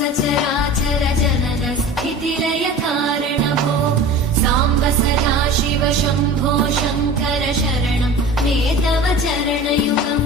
सचराचर जनन स्थितिलय कारण भो साम्ब सदा शिव शम्भो शङ्कर शरणं मे तव चरणयुगम्।